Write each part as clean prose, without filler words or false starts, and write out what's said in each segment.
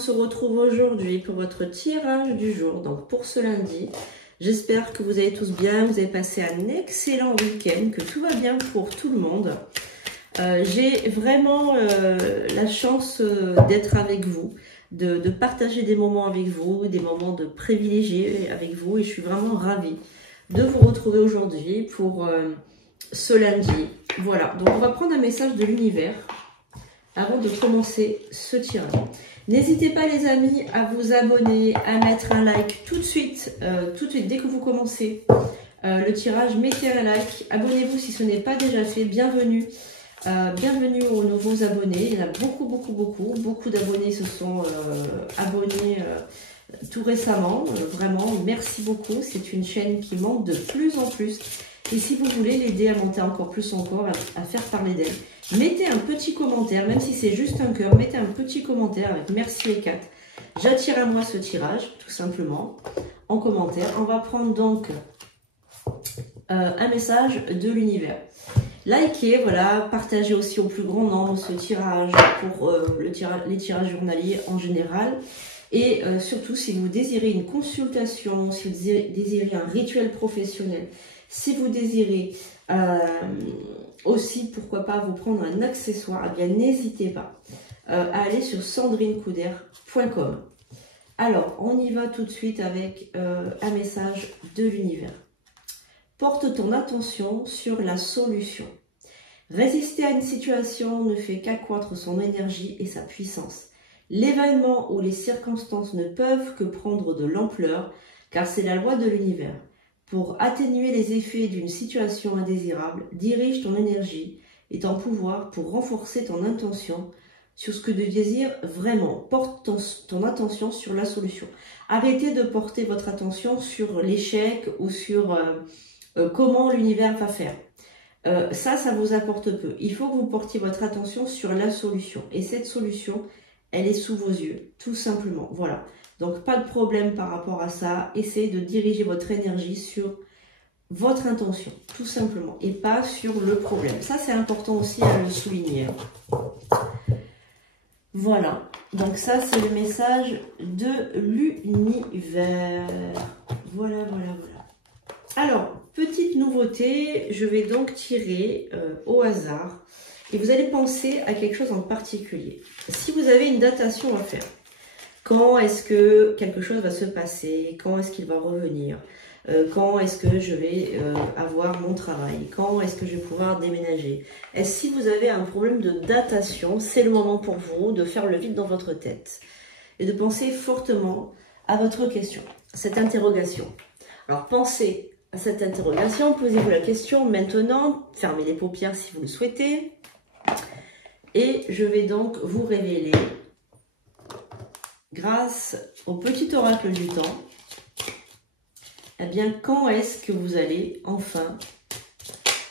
se retrouve aujourd'hui pour votre tirage du jour, donc pour ce lundi. J'espère que vous allez tous bien, vous avez passé un excellent week-end, que tout va bien pour tout le monde. J'ai vraiment la chance d'être avec vous, de partager des moments avec vous, des moments de privilégiés avec vous, et je suis vraiment ravie de vous retrouver aujourd'hui pour ce lundi. Voilà, donc on va prendre un message de l'univers avant de commencer ce tirage. N'hésitez pas les amis à vous abonner, à mettre un like tout de suite dès que vous commencez le tirage, mettez un like, abonnez-vous si ce n'est pas déjà fait, bienvenue. Bienvenue aux nouveaux abonnés, il y en a beaucoup d'abonnés se sont abonnés tout récemment, vraiment merci beaucoup, c'est une chaîne qui monte de plus en plus et si vous voulez l'aider à monter encore plus encore, à faire parler d'elle, mettez un petit commentaire, même si c'est juste un cœur, mettez un petit commentaire avec merci les 4, j'attire à moi ce tirage tout simplement en commentaire. On va prendre donc un message de l'univers. Likez, voilà, partagez aussi au plus grand nombre ce tirage pour les tirages journaliers en général. Et surtout, si vous désirez une consultation, si vous désirez un rituel professionnel, si vous désirez aussi, pourquoi pas, vous prendre un accessoire, eh bien n'hésitez pas à aller sur sandrinecouder.com. Alors, on y va tout de suite avec un message de l'univers. Porte ton attention sur la solution. Résister à une situation ne fait qu'accroître son énergie et sa puissance. L'événement ou les circonstances ne peuvent que prendre de l'ampleur, car c'est la loi de l'univers. Pour atténuer les effets d'une situation indésirable, dirige ton énergie et ton pouvoir pour renforcer ton intention sur ce que tu désires vraiment. Porte ton attention sur la solution. Arrêtez de porter votre attention sur l'échec ou sur comment l'univers va faire. Ça vous apporte peu. Il faut que vous portiez votre attention sur la solution. Et cette solution, elle est sous vos yeux, tout simplement. Voilà. Donc, pas de problème par rapport à ça. Essayez de diriger votre énergie sur votre intention, tout simplement. Et pas sur le problème. Ça, c'est important aussi à le souligner. Voilà. Donc, ça, c'est le message de l'univers. Voilà. Alors, petite nouveauté, je vais donc tirer au hasard et vous allez penser à quelque chose en particulier. Si vous avez une datation à faire, quand est-ce que quelque chose va se passer, quand est-ce qu'il va revenir, quand est-ce que je vais avoir mon travail, quand est-ce que je vais pouvoir déménager. Et si vous avez un problème de datation, c'est le moment pour vous de faire le vide dans votre tête et de penser fortement à votre question, cette interrogation. Alors pensez à cette interrogation, posez-vous la question maintenant, fermez les paupières si vous le souhaitez, et je vais donc vous révéler, grâce au petit oracle du temps, eh bien quand est-ce que vous allez enfin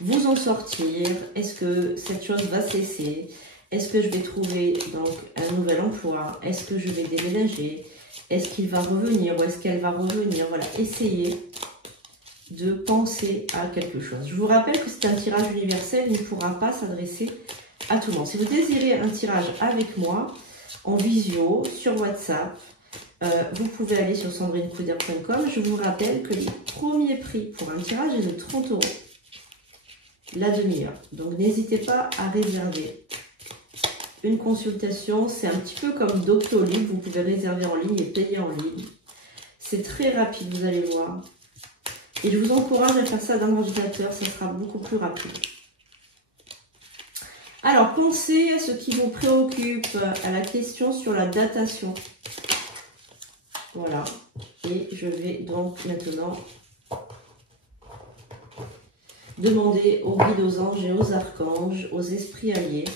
vous en sortir? Est-ce que cette chose va cesser? Est-ce que je vais trouver donc un nouvel emploi? Est-ce que je vais déménager? Est-ce qu'il va revenir ou est-ce qu'elle va revenir? Voilà, essayez de penser à quelque chose. Je vous rappelle que c'est un tirage universel, il ne pourra pas s'adresser à tout le monde. Si vous désirez un tirage avec moi, en visio, sur WhatsApp, vous pouvez aller sur sandrinecouder.com. Je vous rappelle que le premier prix pour un tirage est de 30 €, la demi-heure. Donc n'hésitez pas à réserver une consultation. C'est un petit peu comme Doctolib, vous pouvez réserver en ligne et payer en ligne. C'est très rapide, vous allez voir. Et je vous encourage à faire ça dans l'ordinateur, ça sera beaucoup plus rapide. Alors, pensez à ce qui vous préoccupe, à la question sur la datation. Voilà. Et je vais donc maintenant demander aux guides, aux anges et aux archanges, aux esprits alliés,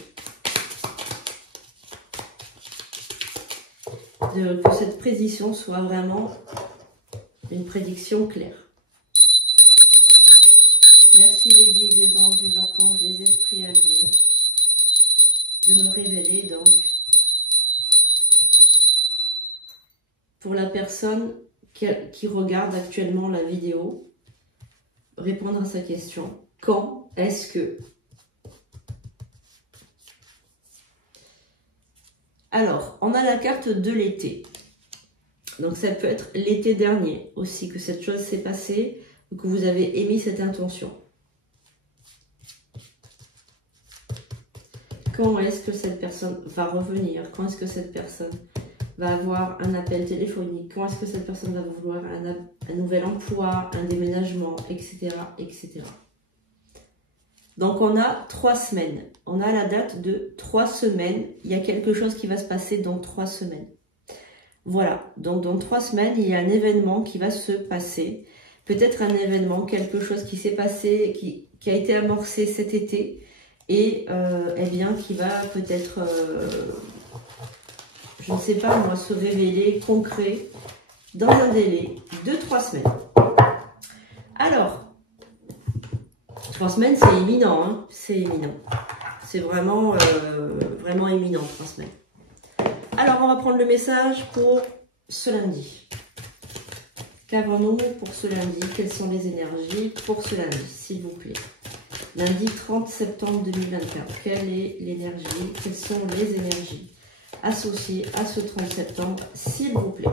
que cette prédiction soit vraiment une prédiction claire. Merci les guides, les anges, les archanges, les esprits alliés de me révéler donc pour la personne qui regarde actuellement la vidéo, répondre à sa question. Quand est-ce que Alors, on a la carte de l'été. Donc, ça peut être l'été dernier aussi, que cette chose s'est passée, ou que vous avez émis cette intention. Quand est-ce que cette personne va revenir? Quand est-ce que cette personne va avoir un appel téléphonique? Quand est-ce que cette personne va vouloir un nouvel emploi, un déménagement, etc., etc. Donc, on a 3 semaines. On a la date de 3 semaines. Il y a quelque chose qui va se passer dans 3 semaines. Voilà. Donc, dans 3 semaines, il y a un événement qui va se passer. Peut-être un événement, quelque chose qui s'est passé, qui a été amorcé cet été. Et, eh bien, qui va peut-être, je ne sais pas moi, se révéler concret dans un délai de 3 semaines. Alors, 3 semaines, c'est imminent, hein, c'est imminent. C'est vraiment, vraiment imminent, 3 semaines. Alors, on va prendre le message pour ce lundi. Qu'avons-nous pour ce lundi? Quelles sont les énergies pour ce lundi, s'il vous plaît? Lundi 30 septembre 2024. Quelle est l'énergie? Quelles sont les énergies associées à ce 30 septembre, s'il vous plaît?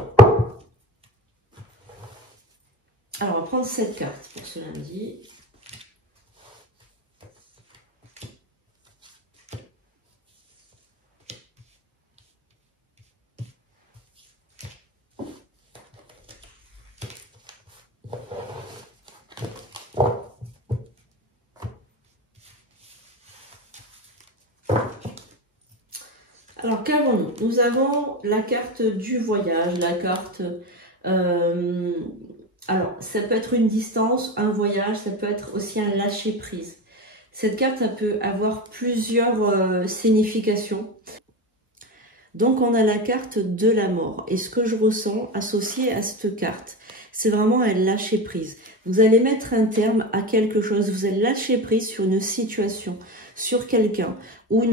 Alors, on va prendre cette carte pour ce lundi. Alors, qu'avons-nous? Nous avons la carte du voyage, la carte... alors, ça peut être une distance, un voyage, ça peut être aussi un lâcher-prise. Cette carte, ça peut avoir plusieurs significations. Donc, on a la carte de la mort. Et ce que je ressens associé à cette carte, c'est vraiment un lâcher-prise. Vous allez mettre un terme à quelque chose, vous allez lâcher prise sur une situation, sur quelqu'un, ou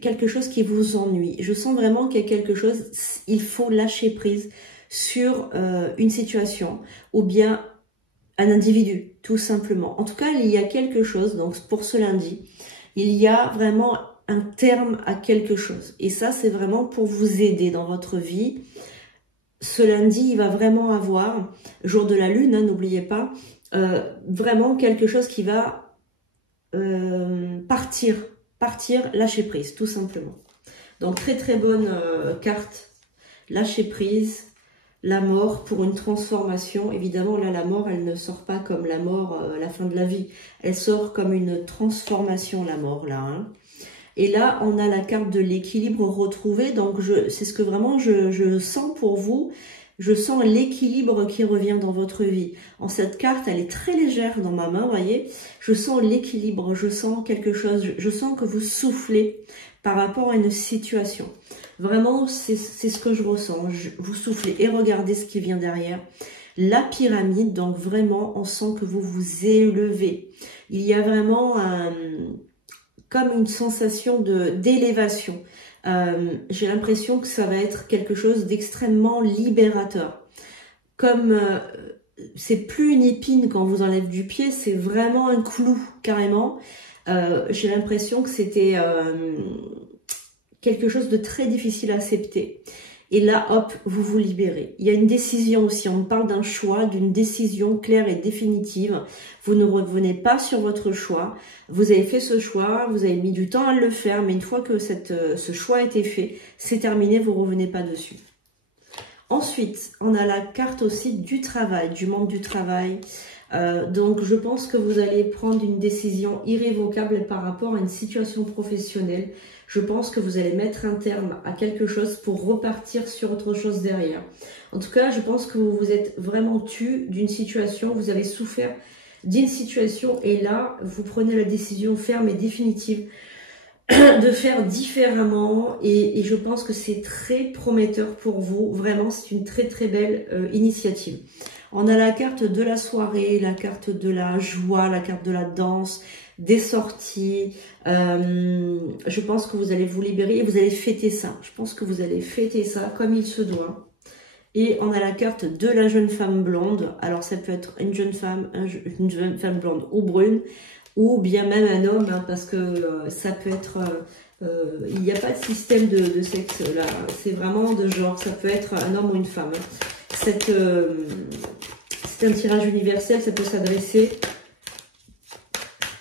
quelque chose qui vous ennuie. Je sens vraiment qu'il y a quelque chose, il faut lâcher prise sur une situation, ou bien un individu, tout simplement. En tout cas, il y a quelque chose, donc pour ce lundi, il y a vraiment un terme à quelque chose. Et ça, c'est vraiment pour vous aider dans votre vie. Ce lundi, il va vraiment avoir, jour de la lune, hein, n'oubliez pas, vraiment quelque chose qui va partir, lâcher prise, tout simplement. Donc, très très bonne carte, lâcher prise, la mort pour une transformation. Évidemment, là, la mort, elle ne sort pas comme la mort à la fin de la vie. Elle sort comme une transformation, la mort, là, hein. Et là, on a la carte de l'équilibre retrouvé. Donc, c'est ce que vraiment je sens pour vous. Je sens l'équilibre qui revient dans votre vie. En cette carte, elle est très légère dans ma main, vous voyez. Je sens l'équilibre, je sens quelque chose. Je sens que vous soufflez par rapport à une situation. Vraiment, c'est ce que je ressens. Vous soufflez et regardez ce qui vient derrière. La pyramide, donc vraiment, on sent que vous vous élevez. Il y a vraiment comme une sensation d'élévation. J'ai l'impression que ça va être quelque chose d'extrêmement libérateur. Comme c'est plus une épine quand on vous enlève du pied, c'est vraiment un clou, carrément. J'ai l'impression que c'était quelque chose de très difficile à accepter. Et là, hop, vous vous libérez. Il y a une décision aussi, on parle d'un choix, d'une décision claire et définitive. Vous ne revenez pas sur votre choix. Vous avez fait ce choix, vous avez mis du temps à le faire, mais une fois que ce choix a été fait, c'est terminé, vous ne revenez pas dessus. Ensuite, on a la carte aussi du travail, du monde du travail. Donc, je pense que vous allez prendre une décision irrévocable par rapport à une situation professionnelle. Je pense que vous allez mettre un terme à quelque chose pour repartir sur autre chose derrière. En tout cas, je pense que vous vous êtes vraiment tu d'une situation, vous avez souffert d'une situation et là, vous prenez la décision ferme et définitive de faire différemment et je pense que c'est très prometteur pour vous. Vraiment, c'est une très très belle initiative. On a la carte de la soirée, la carte de la joie, la carte de la danse, des sorties. Je pense que vous allez vous libérer et vous allez fêter ça. Je pense que vous allez fêter ça comme il se doit. Et on a la carte de la jeune femme blonde. Alors ça peut être une jeune femme blonde ou brune, ou bien même un homme, hein, parce que ça peut être Il n'y a pas de système de sexe là, c'est vraiment de genre, ça peut être un homme ou une femme. C'est un tirage universel, ça peut s'adresser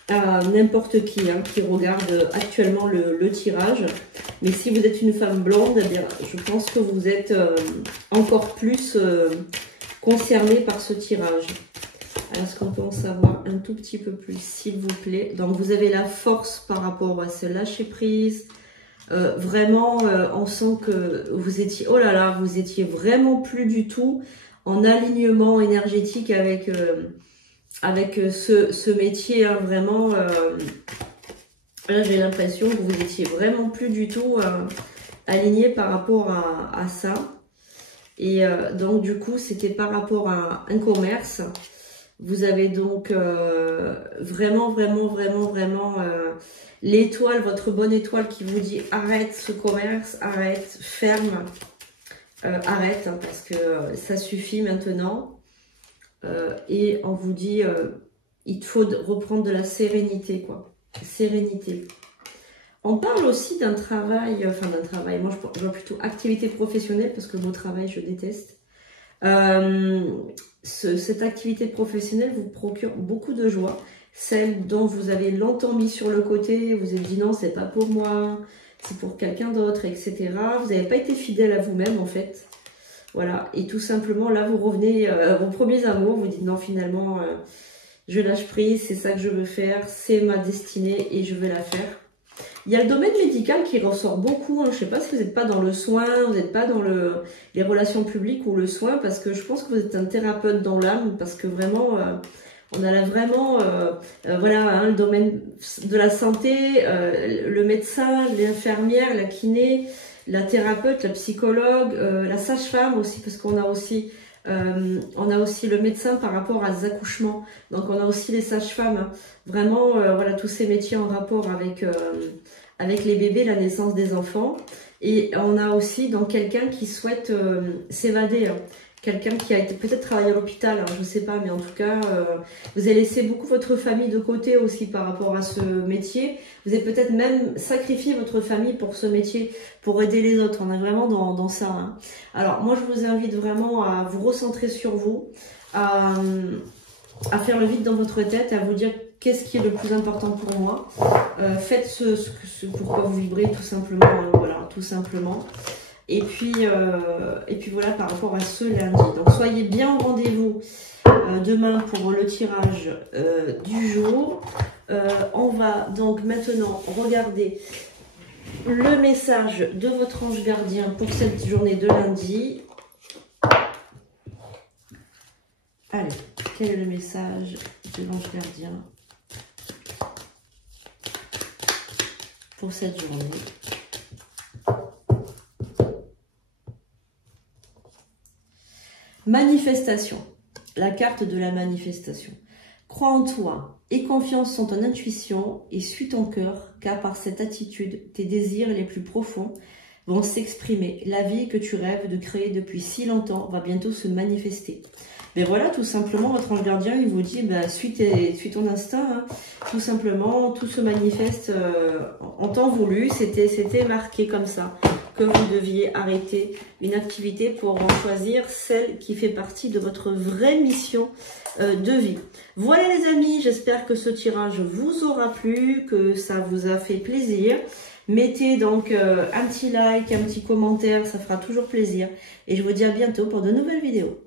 à n'importe qui qui regarde actuellement le tirage. Mais si vous êtes une femme blonde, eh bien, je pense que vous êtes encore plus concernée par ce tirage. Alors, est-ce qu'on peut en savoir un tout petit peu plus, s'il vous plaît? Donc, vous avez la force par rapport à ce lâcher-prise. Vraiment, on sent que vous étiez, oh là là, vous étiez vraiment plus du tout en alignement énergétique avec ce métier. Hein, vraiment, là, j'ai l'impression que vous étiez vraiment plus du tout aligné par rapport à ça. Et donc, du coup, c'était par rapport à un commerce. Vous avez donc vraiment l'étoile, votre bonne étoile qui vous dit arrête ce commerce, arrête, ferme, arrête, hein, parce que ça suffit maintenant. Et on vous dit, il faut reprendre de la sérénité, quoi. Sérénité. On parle aussi d'un travail, moi je vois plutôt activité professionnelle, parce que le mot travail, je déteste. Cette activité professionnelle vous procure beaucoup de joie, celle dont vous avez longtemps mis sur le côté, vous avez dit non, c'est pas pour moi, c'est pour quelqu'un d'autre, etc. Vous n'avez pas été fidèle à vous-même en fait. Voilà, et tout simplement là vous revenez à vos premiers amours, vous dites non, finalement je lâche prise, c'est ça que je veux faire, c'est ma destinée et je vais la faire. Il y a le domaine médical qui ressort beaucoup. Hein. Je ne sais pas si vous n'êtes pas dans le soin, vous n'êtes pas dans les relations publiques ou le soin, parce que je pense que vous êtes un thérapeute dans l'âme, parce que vraiment, on a là vraiment, voilà, hein, le domaine de la santé, le médecin, l'infirmière, la kiné, la thérapeute, la psychologue, la sage-femme aussi, parce qu'on a aussi... on a aussi le médecin par rapport à des accouchements, donc on a aussi les sages-femmes, hein. Vraiment voilà, tous ces métiers en rapport avec les bébés, la naissance des enfants. Et on a aussi donc quelqu'un qui souhaite s'évader, hein. Quelqu'un qui a peut-être travaillé à l'hôpital, hein, je ne sais pas, mais en tout cas, vous avez laissé beaucoup votre famille de côté aussi par rapport à ce métier. Vous avez peut-être même sacrifié votre famille pour ce métier, pour aider les autres. On est vraiment dans ça. Hein. Alors, moi, je vous invite vraiment à vous recentrer sur vous, à faire le vide dans votre tête, à vous dire qu'est-ce qui est le plus important pour moi. Faites ce pourquoi vous vibrez, tout simplement. Voilà, tout simplement. Et puis voilà par rapport à ce lundi. Donc soyez bien au rendez-vous demain pour le tirage du jour. On va donc maintenant regarder le message de votre ange gardien pour cette journée de lundi. Allez, quel est le message de l'ange gardien pour cette journée ? Manifestation, la carte de la manifestation. Crois en toi, aie confiance en ton intuition et suis ton cœur, car par cette attitude, tes désirs les plus profonds vont s'exprimer. La vie que tu rêves de créer depuis si longtemps va bientôt se manifester. Mais voilà, tout simplement, votre ange gardien, il vous dit, suis ton instinct, hein. Tout simplement, tout se manifeste en temps voulu, c'était marqué comme ça, que vous deviez arrêter une activité pour en choisir celle qui fait partie de votre vraie mission de vie. Voilà les amis, j'espère que ce tirage vous aura plu, que ça vous a fait plaisir. Mettez donc un petit like, un petit commentaire, ça fera toujours plaisir. Et je vous dis à bientôt pour de nouvelles vidéos.